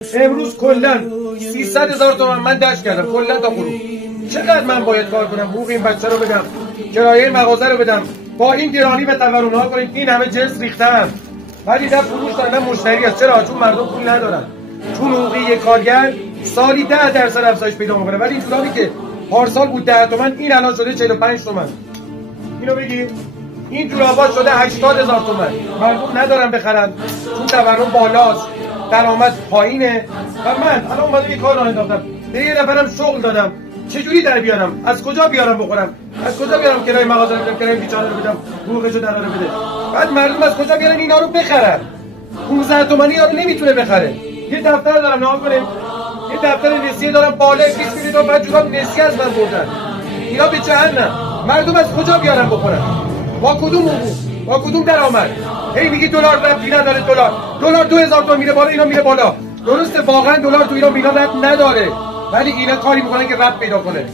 امروز کلا 300,000 تومان من دست کردم کلا تا غروب. چقدر من باید کار کنم؟ حقوق این بچه رو بدم، کرایه مغازه رو بدم، با این گرانی به تورم‌ها کنیم. این همه جنس ریختم ولی نه فروش دارم نه مشتری هست. چرا؟ چون مردم پول ندارن. چون حقوقی یک کارگر سالی 10% افزایش پیدا میکنه، ولی این پولی که پارسال بود 10 تومن این الان شده 45 تومن. اینو بگیر. این جورابا شده 80,000 تومن. مردم ندارن بخرن چون تورم بالاست، درآمد پایینه. و من الان اومدم یه کار راه انداختم، به یه نفرم شغل دادم. چجوری در بیارم؟ از کجا بیارم بخورم؟ از کجا بیارم کرایه مغازه رو بدم، کرایه بیچاره رو بدم، حقوقشو دراره بده؟ بعد مردم از کجا بیارن اینا رو بخرن؟ 15 تومانی رو نمیتونه بخره. یه دفتر دارم نگاه کنیم، یه دفتر نسیه دارم بالای 20 میلیون تومان، بعد جوراب نسیه از من بردن. اینا به جهنم. مردم از کجا بیارن بخورن؟ با کدوم حقوق؟ با کدوم درآمد؟ هی میگی دلار ربطی نداره. دلار 2000 تومان میره بالا، اینا میره بالا. درسته واقعا دلار تو ایران ربط نداره، ولی اینا کاری میکنن که ربط پیدا کنه.